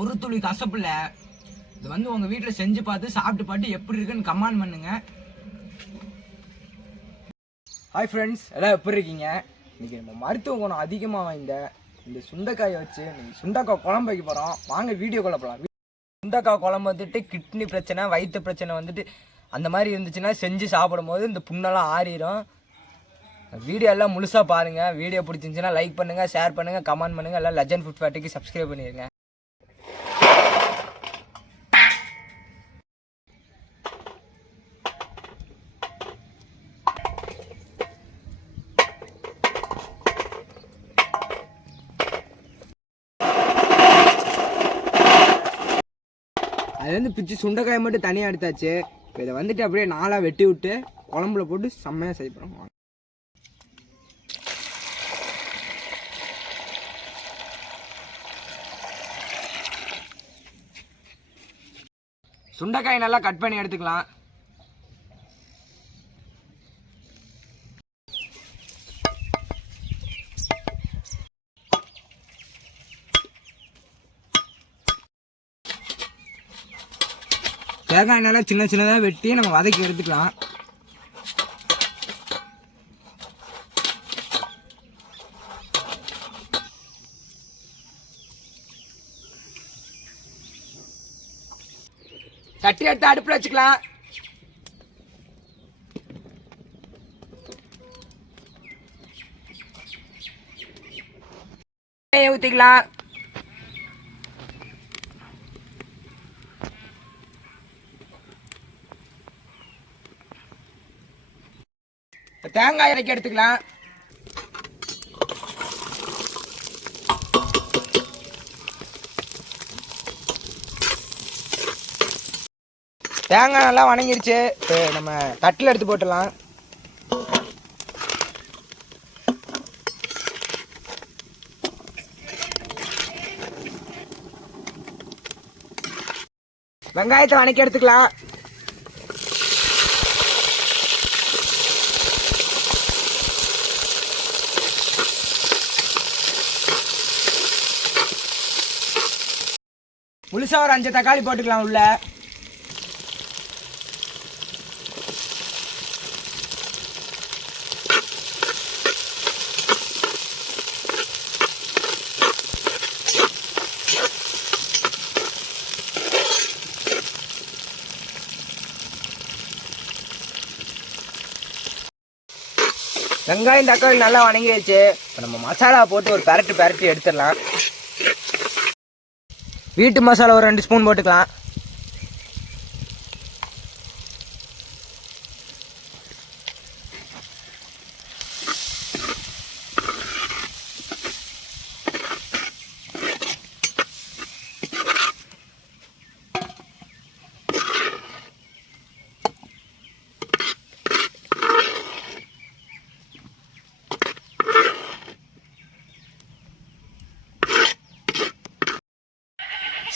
ஒரு துளி கசப்பு இல்லை. இது வந்து உங்கள் வீட்டில் செஞ்சு பார்த்து சாப்பிட்டு பார்த்து எப்படி இருக்குன்னு கமெண்ட் பண்ணுங்க. ஹாய் ஃப்ரெண்ட்ஸ், எல்லாம் எப்படி இருக்கீங்க? இன்றைக்கி நம்ம மருத்துவ குணம் அதிகமாக வாய்ந்த இந்த சுண்டைக்காயை வச்சு நீங்கள் சுண்டைக்காய் குழம்பு வைக்க போகிறோம். வாங்க வீடியோக்குள்ளே போகலாம். சுண்டைக்காய் குழம்பு வந்துட்டு கிட்னி பிரச்சனை, வயிற்று பிரச்சனை வந்துட்டு அந்த மாதிரி இருந்துச்சுன்னா செஞ்சு சாப்பிடும் போது இந்த புண்ணெல்லாம் ஆறிடும். வீடியோ எல்லாம் முழுசாக பாருங்கள். வீடியோ பிடிச்சிருந்துச்சுன்னா லைக் பண்ணுங்கள், ஷேர் பண்ணுங்கள், கமெண்ட் பண்ணுங்கள். எல்லாம் லெஜண்ட் ஃபுட் ஃபேக்டரிக்கு சப்ஸ்கிரைப் பண்ணிடுங்க. அது வந்து பிச்சு சுண்டைக்காயை மட்டும் தனியாக எடுத்தாச்சு. இப்போ இதை வந்துட்டு அப்படியே நாளாக வெட்டி விட்டு குழம்புல போட்டு செம்மையாக செய்யப்படுறோம். சுண்டைக்காய் நல்லா கட் பண்ணி எடுத்துக்கலாம். தேங்காய் நல்லா சின்ன சின்னதாக வெட்டி நம்ம வதக்கி எடுத்துக்கலாம். சட்டி எடுத்து அடுப்பில் வச்சுக்கலாம். ஊற்றிக்கலாம். தேங்காய் இறக்கி எடுத்துக்கலாம். தேங்காய் நல்லா வணங்கிருச்சு. நம்ம தட்டில் எடுத்து போட்டுடலாம். வெங்காயத்தை வணக்கி எடுத்துக்கலாம். முழுசா ஒரு 5 தக்காளி போட்டுக்கலாம் உள்ள. வெங்காயம் தக்காளி நல்லா வணங்கிடுச்சு. இப்போ நம்ம மசாலா போட்டு ஒரு பரட்டி எடுத்துடலாம். வீட்டு மசாலா ஒரு 2 ஸ்பூன் போட்டுக்கலாம்.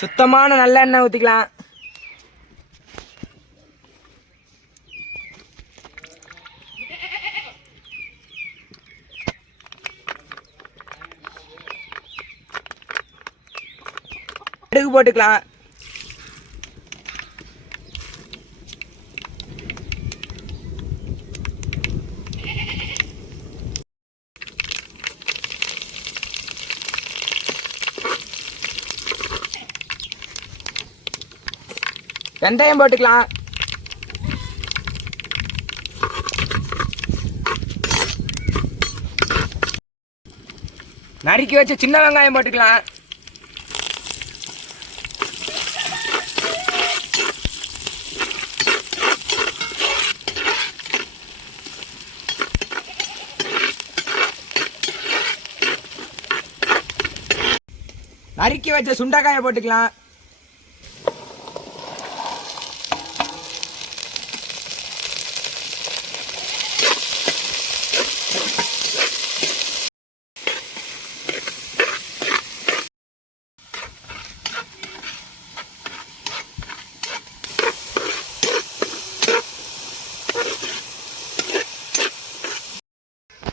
சுத்தமான நல்ல எண்ணெய் ஊற்றிக்கலாம். கடுகு போட்டுக்கலாம். வெந்தயம் போட்டுக்கலாம். நறுக்கி வச்ச சின்ன வெங்காயம் போட்டுக்கலாம். நறுக்கி வச்ச சுண்டைக்காயை போட்டுக்கலாம்.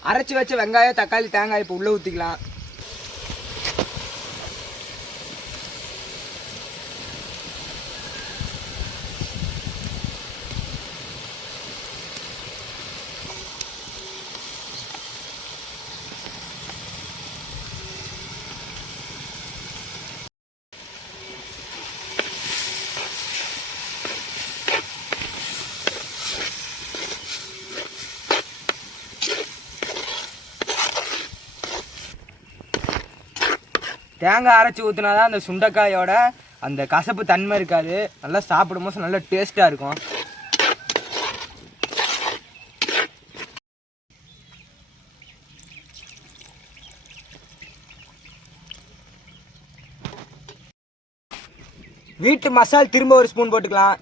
அரைச்சி வச்ச வெங்காயம், தக்காளி, தேங்காய் இப்போ உள்ளே ஊற்றிக்கலாம். தேங்காய் அரைச்சி ஊற்றினா தான் அந்த சுண்டைக்காயோட அந்த கசப்பு தன்மை இருக்காது, நல்லா சாப்பிடும்போது நல்லா டேஸ்ட்டாக இருக்கும். வீட்டு மசால் திரும்ப ஒரு ஸ்பூன் போட்டுக்கலாம்.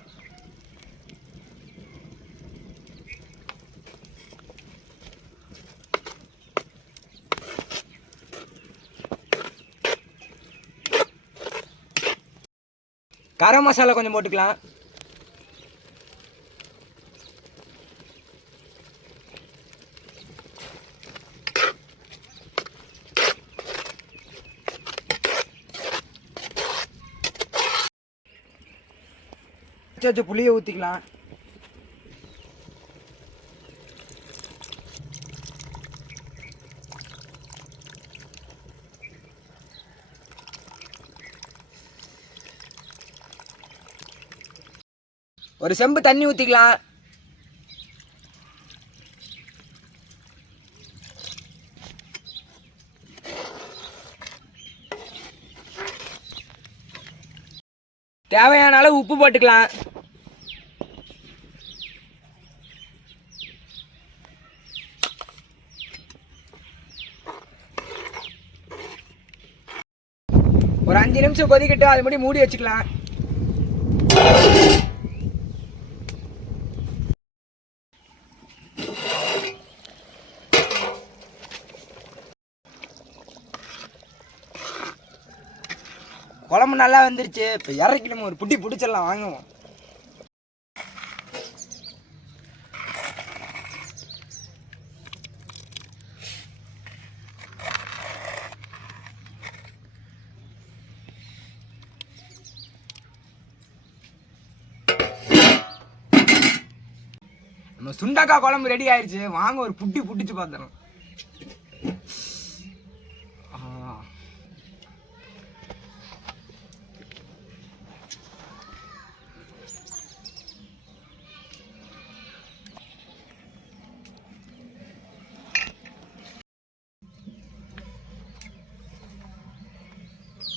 கரம் மசாலா கொஞ்சம் போட்டுக்கலாம். வச்ச புளியை ஊற்றிக்கலாம். ஒரு செம்பு தண்ணி ஊற்றிக்கலாம். தேவையான அளவு உப்பு போட்டுக்கலாம். ஒரு 5 நிமிஷம் கொதிக்கிட்டு அது முடி மூடி வச்சுக்கலாம். குழம்பு நல்லா வந்துருச்சு. இப்போ இறக்கி நம்ம ஒரு புட்டி பிடிச்சிடலாம், வாங்குவோம். நம்ம சுண்டக்காய் குழம்பு ரெடி ஆயிடுச்சு, வாங்க ஒரு புட்டி புட்டிச்சு பார்த்துடலாம்.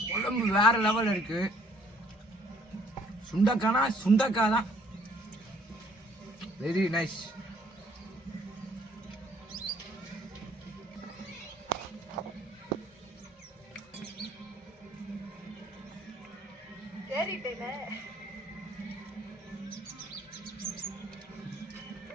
குழம்பு வேற லெவல் இருக்கு. சுண்டக்கானா சுண்டக்காய் தான், வெரி நைஸ். சரிட்டேனே.